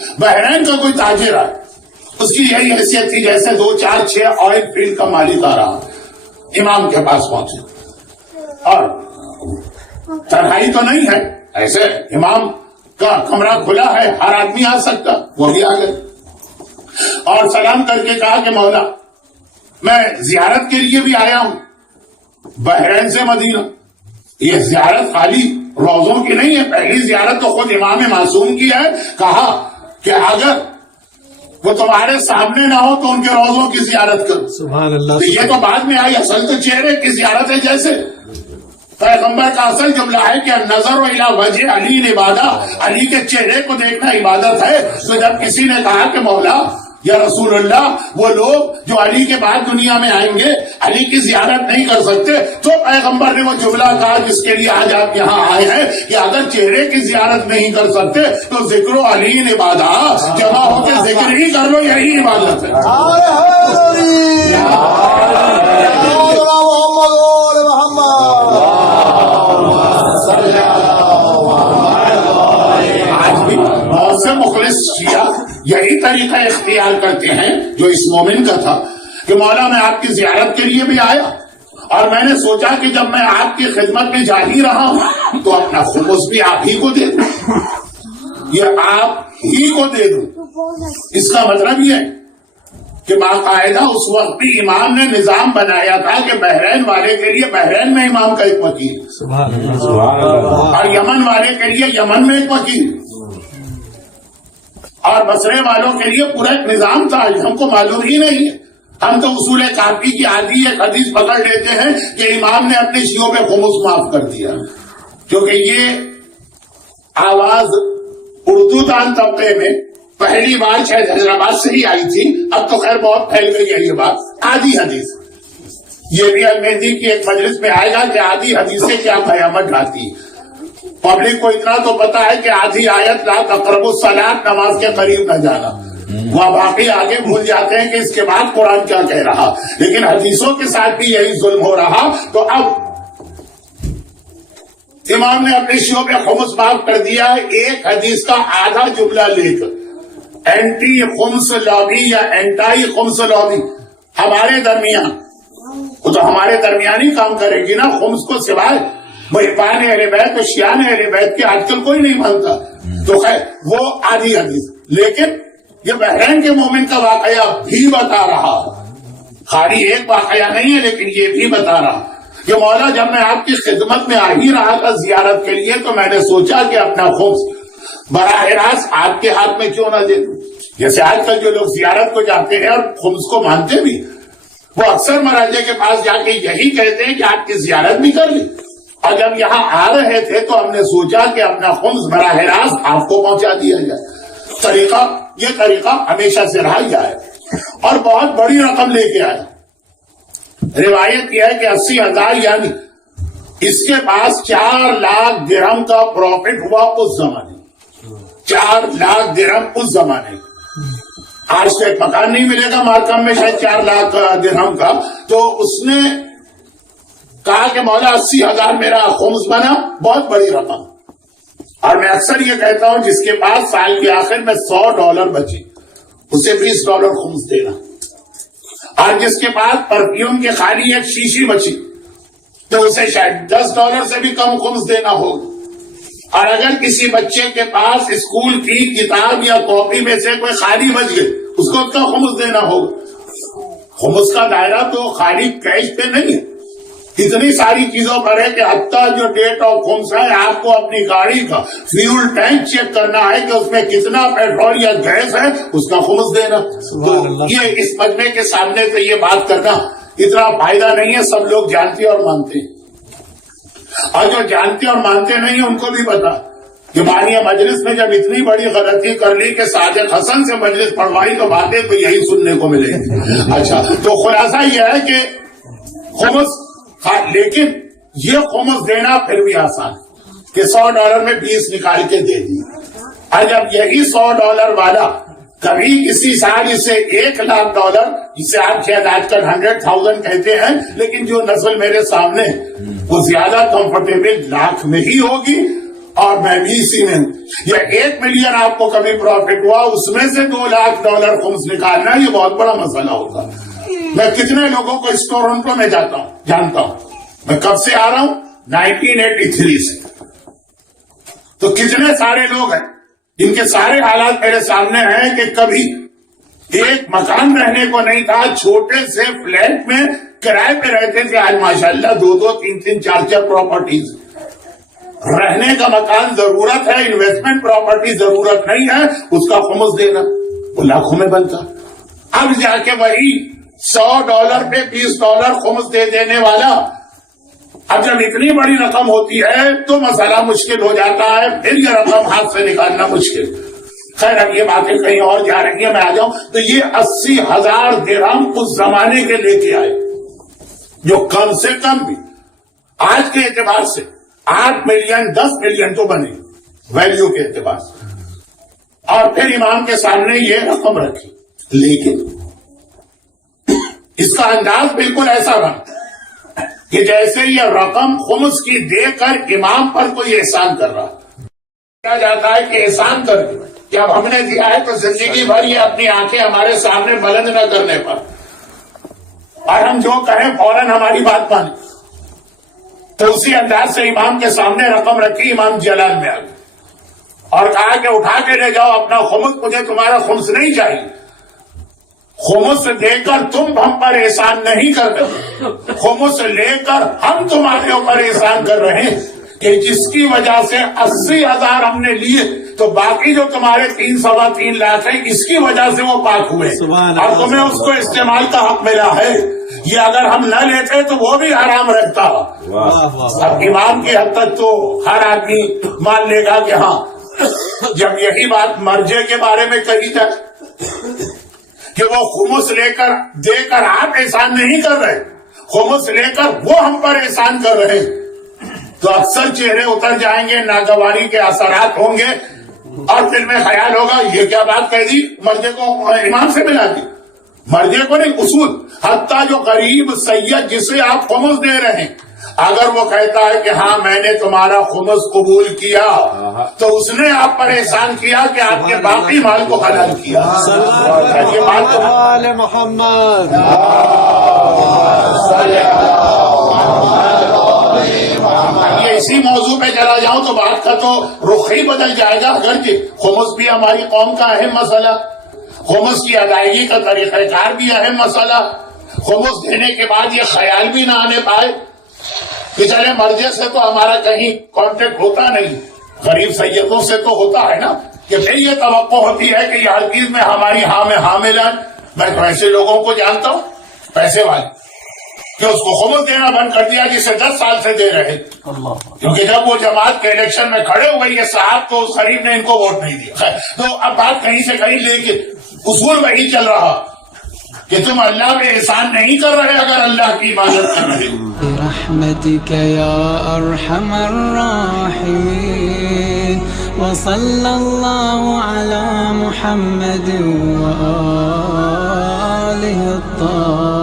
بحرین کا کوئی تاجر ہے، اس کی یہی حیثیت تھی جیسے 2 4 6 آئل فیلڈ کا مالک آ رہا، امام کے پاس پہنچے اور تنہائی تو نہیں ہے، ایسے امام کا کمرہ کھلا ہے، ہر آدمی آ سکتا، وہ بھی آ گئے اور سلام کر کے کہا کہ مولا میں زیارت کے لیے بھی آیا ہوں بحرین سے مدینہ۔ یہ زیارت خالی روزوں کی نہیں ہے، پہلی زیارت تو خود امام معصوم کی ہے۔ کہا کہ اگر وہ تمہارے سامنے نہ ہو تو ان کے روزوں کی زیارت کرو۔ سبحان اللہ۔ یہ تو بعد میں آئی، اصل تو چہرے کی زیارت ہے۔ جیسے پیغمبر کا اصل جملہ ہے کہ نظر الی وجہ علی عبادت، علی کے چہرے کو دیکھنا عبادت ہے۔ تو جب کسی نے کہا کہ مولا یا رسول اللہ وہ لوگ جو علی کے بعد دنیا میں آئیں گے علی کی زیارت نہیں کر سکتے، تو پیغمبر نے وہ جملہ کہا جس کے لیے آج آپ یہاں آئے ہیں کہ اگر چہرے کی زیارت نہیں کر سکتے تو ذکر و علی عبادت، جمع ہو کے ذکر ہی کر لو، یہی عبادت ہے۔ آج بھی بہت سے مخلص شیعہ یہی طریقہ اختیار کرتے ہیں جو اس مومن کا تھا کہ مولا میں آپ کی زیارت کے لیے بھی آیا اور میں نے سوچا کہ جب میں آپ کی خدمت میں جا ہی رہا ہوں تو اپنا خمس بھی آپ ہی کو دے دوں، یہ آپ ہی کو دے دوں۔ اس کا مطلب یہ کہ باقاعدہ اس وقت بھی امام نے نظام بنایا تھا کہ بحرین والے کے لیے بحرین میں امام کا ایک وکیل اور یمن والے کے لیے یمن میں ایک وکیل اور بصرے والوں کے لیے پورا ایک نظام تھا۔ ہم کو معلوم ہی نہیں ہے، ہم تو اصول کافی کی آدھی ایک حدیث پکڑ لیتے ہیں کہ امام نے اپنے شیعوں پہ خمس معاف کر دیا، کیونکہ یہ آواز اردو دان طبقے میں پہلی بار شاید حیدرآباد سے ہی آئی تھی، اب تو خیر بہت پھیل گئی ہے یہ بات۔ آدھی حدیث یہ بھی المہدی کی ایک مجلس میں آئے گا کہ آدھی حدیثیں کیا قیامت ڈھاتی۔ پبلک کو اتنا تو پتا ہے کہ آدھی آیت لا تقربوا الصلاۃ، نماز کے قریب نہ جانا، وہاں باقی آگے بھول جاتے ہیں کہ اس کے بعد قرآن کیا کہہ رہا، لیکن حدیثوں کے ساتھ بھی یہی ظلم ہو رہا۔ تو اب امام نے اپنے شیعوں پہ خمس معاف کر دیا ہے، ایک حدیث کا آدھا جملہ لے کر۔ اینٹی خمس لابی یا اینٹائی خمس لابی ہمارے درمیان، وہ تو ہمارے درمیان ہی کام کرے گی نا، خمس کو سوائے محبان اہل بیت و شیعان اہل بیت کے آج کل کوئی نہیں مانتا، تو خیر وہ آدھی حدیث۔ لیکن یہ بحرین کے مومن کا واقعہ بھی بتا رہا، خالی ایک واقعہ نہیں ہے لیکن یہ بھی بتا رہا کہ مولا جب میں آپ کی خدمت میں آ ہی رہا تھا زیارت کے لیے تو میں نے سوچا کہ اپنا خمس براہ راست آپ کے ہاتھ میں کیوں نہ دے دوں۔ جیسے آج کل جو لوگ زیارت کو جاتے ہیں اور خمس کو مانتے بھی، وہ اکثر مراجع کے پاس جا کے یہی کہتے ہیں کہ آپ کی زیارت بھی کر لی، اور جب یہاں آ رہے تھے تو ہم نے سوچا کہ اپنا خمس براہ راست آپ کو پہنچا دیا جائے۔ یہ طریقہ ہمیشہ سے رہا ہی ہے اور بہت بڑی رقم لے کے آیا۔ روایت یہ ہے کہ 80,000 یعنی اس کے پاس 4 لاکھ درہم کا پروفٹ ہوا اس زمانے، 4 لاکھ درہم اس زمانے۔ آج تو ایک مکان نہیں ملے گا مارکم میں شاید 4 لاکھ درہم کا، تو اس نے کہا کہ مولا 80,000 میرا خمس بنا، بہت بڑی رقم۔ اور میں اکثر یہ کہتا ہوں جس کے پاس سال کے آخر میں $100 بچے اسے $20 خمس دینا، اور جس کے پاس پرفیوم کے خالی ایک شیشی بچی تو اسے شاید $10 سے بھی کم خمس دینا ہوگا۔ اور اگر کسی بچے کے پاس اسکول کی کتاب یا کاپی میں سے کوئی خالی بچ گئی اس کو کیا خمس دینا ہوگا۔ خمس کا دائرہ تو خالی کیش پہ نہیں ہے، اتنی ساری چیزوں پر ہے کہ حتیٰ جو ڈیٹ آف خمس ہے آپ کو اپنی گاڑی کا فیول ٹینک چیک کرنا ہے کہ اس میں کتنا پیٹرول یا گیس ہے، اس کا خمس دینا۔ تو یہ اس مجمع کے سامنے سے یہ بات کرنا اتنا فائدہ نہیں ہے، سب لوگ جانتے اور مانتے ہیں، اور جو جانتے اور مانتے نہیں ان کو بھی پتا کہ بانیہ مجلس میں جب اتنی بڑی غلطی کر لی کہ صادق حسن سے مجلس پڑھوائی تو باتیں تو یہی سننے کو ملے گی۔ اچھا، تو خلاصہ یہ ہے کہ خمس، لیکن یہ خمس دینا پھر بھی آسان کہ $100 میں 20 نکال کے دے دی۔ اور جب یہی $100 والا کبھی کسی سال اسے $1,00,000، جسے آپ شاید آج کل 100,000 کہتے ہیں، لیکن جو نسل میرے سامنے وہ زیادہ کمفرٹیبل لاکھ میں ہی ہوگی، اور میں بھی اسی میں ہوں. یہ 1 ملین آپ کو کبھی پروفٹ ہوا، اس میں سے $2 خمس نکالنا یہ بہت بڑا مسئلہ ہوتا. میں کتنے لوگوں کو اس ٹورنٹو میں جانتا ہوں. میں کب سے آ رہا ہوں؟ 1983 سے. تو کتنے سارے لوگ ہیں جن کے سارے حالات میرے سامنے ہیں کہ کبھی ایک مکان رہنے کو نہیں تھا، چھوٹے سے فلیٹ میں کرائے پہ رہتے تھے. آج ماشاءاللہ 2 3 4 پراپرٹیز. رہنے کا مکان ضرورت ہے، انویسٹمنٹ پراپرٹی ضرورت نہیں ہے، اس کا خمس دینا وہ لاکھوں میں بنتا. اب جا کے وہی $100 پہ $20 خمس دے دینے والا، اب جب اتنی بڑی رقم ہوتی ہے تو مسئلہ مشکل ہو جاتا ہے، پھر یہ رقم ہاتھ سے نکالنا مشکل. خیر اب یہ باتیں کہیں اور جا رہی ہیں، میں آ جاؤں تو یہ 80,000 درہم اس زمانے کے لے کے آئے، جو کم سے کم بھی آج کے اعتبار سے 8 ملین 10 ملین تو بنے ویلیو کے اعتبار سے. اور پھر امام کے سامنے یہ رقم رکھی، لیکن اس کا انداز بالکل ایسا بنا کہ جیسے یہ رقم خمس کی دے کر امام پر کوئی احسان کر رہا. کیا جاتا ہے کہ احسان کر کے کہ اب ہم نے دیا ہے تو زندگی بھر یہ اپنی آنکھیں ہمارے سامنے بلند نہ کرنے پر، اور ہم جو کہیں فوراً ہماری بات مانیں. تو اسی انداز سے امام کے سامنے رقم رکھی. امام جلال میں آ گئے اور کہا کہ اٹھا کے لے جاؤ اپنا خمس، مجھے تمہارا خمس نہیں چاہیے. خمس دے کر تم ہم پر احسان نہیں کر رہے، خمس لے کر ہم تمہارے اوپر احسان کر رہے ہیں کہ جس کی وجہ سے 80,000 ہم نے لیے تو باقی جو تمہارے 3.3 لاکھ ہیں اس کی وجہ سے وہ پاک ہوئے اور تمہیں اس کو استعمال کا حق ملا ہے. یہ اگر ہم نہ لیتے تو وہ بھی حرام رہتا. اب امام کی حد تک تو ہر آدمی مان لے گا کہ ہاں جب یہی بات مرجے کے بارے میں کہی جائے کہ وہ خمس لے کر دے کر آپ احسان نہیں کر رہے، خمس لے کر وہ ہم پر احسان کر رہے، تو اکثر چہرے اتر جائیں گے، ناگواری کے اثرات ہوں گے اور دل میں خیال ہوگا یہ کیا بات کہہ دی، مرجے کو امام سے ملا دی. مرجے کو نہیں، اصول. حتیٰ جو غریب سید جسے آپ خمس دے رہے ہیں اگر وہ کہتا ہے کہ ہاں میں نے تمہارا خمس قبول کیا تو اس نے آپ پر احسان کیا کہ آپ کے باقی مال کو حلال کیا. یہ بات تو محمد یہ اسی موضوع پہ چلا جاؤں تو بات کا تو رخ ہی بدل جائے گا. اگرچہ خمس بھی ہماری قوم کا اہم مسئلہ، خمس کی ادائیگی کا طریقہ کار بھی اہم مسئلہ. خمس دینے کے بعد یہ خیال بھی نہ آنے پائے کہ چلے مرجے سے تو ہمارا کہیں کانٹیکٹ ہوتا نہیں، غریب سیدوں سے تو ہوتا ہے نا، کہ پھر یہ توقع ہوتی ہے کہ یہ ہر چیز میں ہماری ہاں میں ہاں ملائیں. میں تو ایسے لوگوں کو جانتا ہوں پیسے والے کہ اس کو خمس دینا بند کر دیا جسے 10 سال سے دے رہے، کیونکہ جب وہ جماعت کے الیکشن میں کھڑے ہوئے یہ صاحب تو اس غریب نے ان کو ووٹ نہیں دیا. تو اب بات کہیں سے کہیں لے کے اصول وہی چل رہا کہ تم اللہ پہ احسان نہیں کر رہے اگر اللہ کی عبادت کر رہے ہو. برحمتك يا أرحم الراحمين وصلى الله على محمد وآله الطاهرين.